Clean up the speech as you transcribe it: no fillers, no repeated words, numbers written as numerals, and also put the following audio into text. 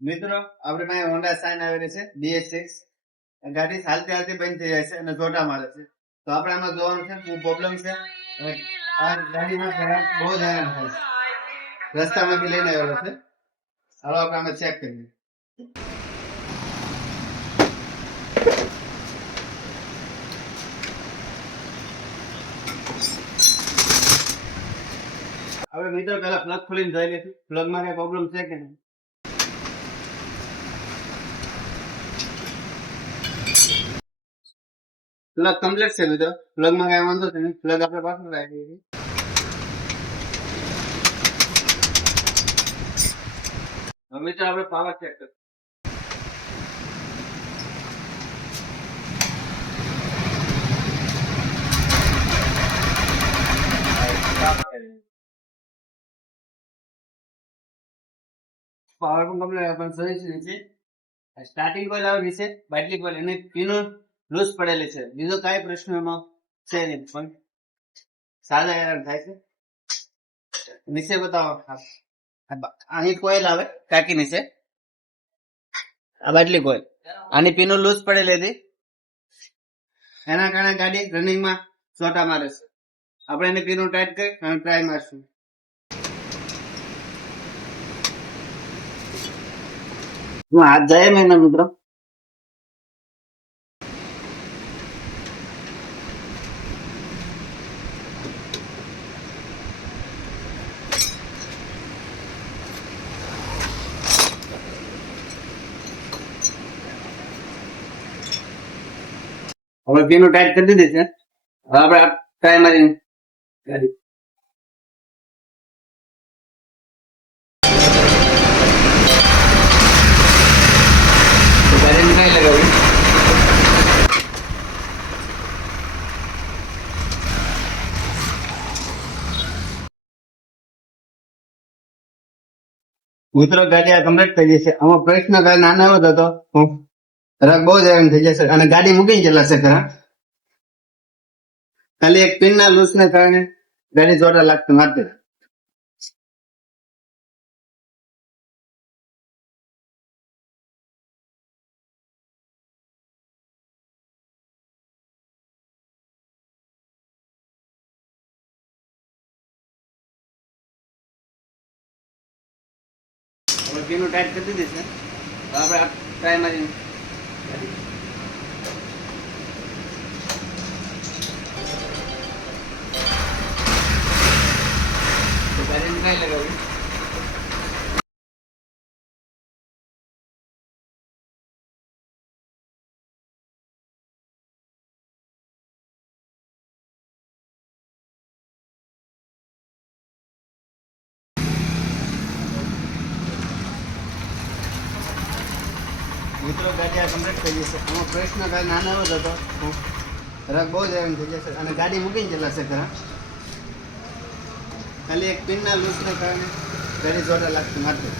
મિત્રો આપણે પાસે હોન્ડા સાઇન આવેલી છે BS6 ગાડી હાલતી હાલતી બંધ થઈ જાય છે અને જોટા મારે છે. તો આપણે આમાં જોવાનું છે શું પ્રોબ્લેમ છે. આ ગાડીમાં બહુ જ હેરાન થાય છે. રસ્તામાંથી લઈને આવેલો છે. ચાલો આપણે આમાં ચેક કરીએ. હવે મિત્રો પેલા પ્લગ ખોલીને જોઈ લઈશું પ્લગ માં કઈ પ્રોબ્લેમ છે કે નહીં. પ્લગ કમ્પ્લીટ છે મિત્રો. પ્લગ માં કઈ વાંધો છે નહીં. પ્લગ આપણે પાછળ રાખી દઈએ. હવે મિત્રો આપણે પાવર ચેક કરીએ. પાવર પણ કમ્પ્લીટ આપણે સર્વિસ છે. સ્ટાર્ટિંગ કોઇલ આવેલી છે બાટલી કોઇલ એની પીનો લૂઝ પડેલી છે. બીજો કઈ પ્રશ્ન એમાં છે નહીં પણ સાદા હેરાન થાય છે. નીચે બતાવો. આની કોઇલ આવે કાકી નીચે આ બાટલી કોઇલ આની પીનો લૂઝ પડેલી હતી એના કારણે ગાડી રનિંગમાં ચોટા મારે છે. આપણે એની પીનો ટાઈટ કરી અને ટ્રાય મારશું. હું હાથ જાય મેં મિત્રો. હવે પીનો ટાઈટ કરી દીધી છે. હવે આપણે ટ્રાય મારી ગાડી नहीं लगा મિત્રો ગાડી આ કમ્પ્લીટ થઈ જશે. આમાં પ્રશ્ન કઈ નાનો એવો હતો રગ બહુ જ હેરાન થઈ જશે અને ગાડી મૂકીને ચલાશે ખરા. ખાલી એક પિન ના લૂઝ ને કારણે ગાડી જોડા લાગતી મારતી. હવે પીનું ટાઈટ કરી દીધી છે. આપણે ટ્રાય મારી ગાડી કઈ લગાવી. મિત્રો ગાડી આ કમ્પ્લીટ થઈ જશે. આમાં પ્રશ્ન કઈ નાનો એવો હતો રગ બહુ જ હેરાન થઈ જશે અને ગાડી મૂકીને ચલાશે ખરા. ખાલી એક પિન ના લૂઝ ને કારણે ગાડી જોડા લાગતી મારતી.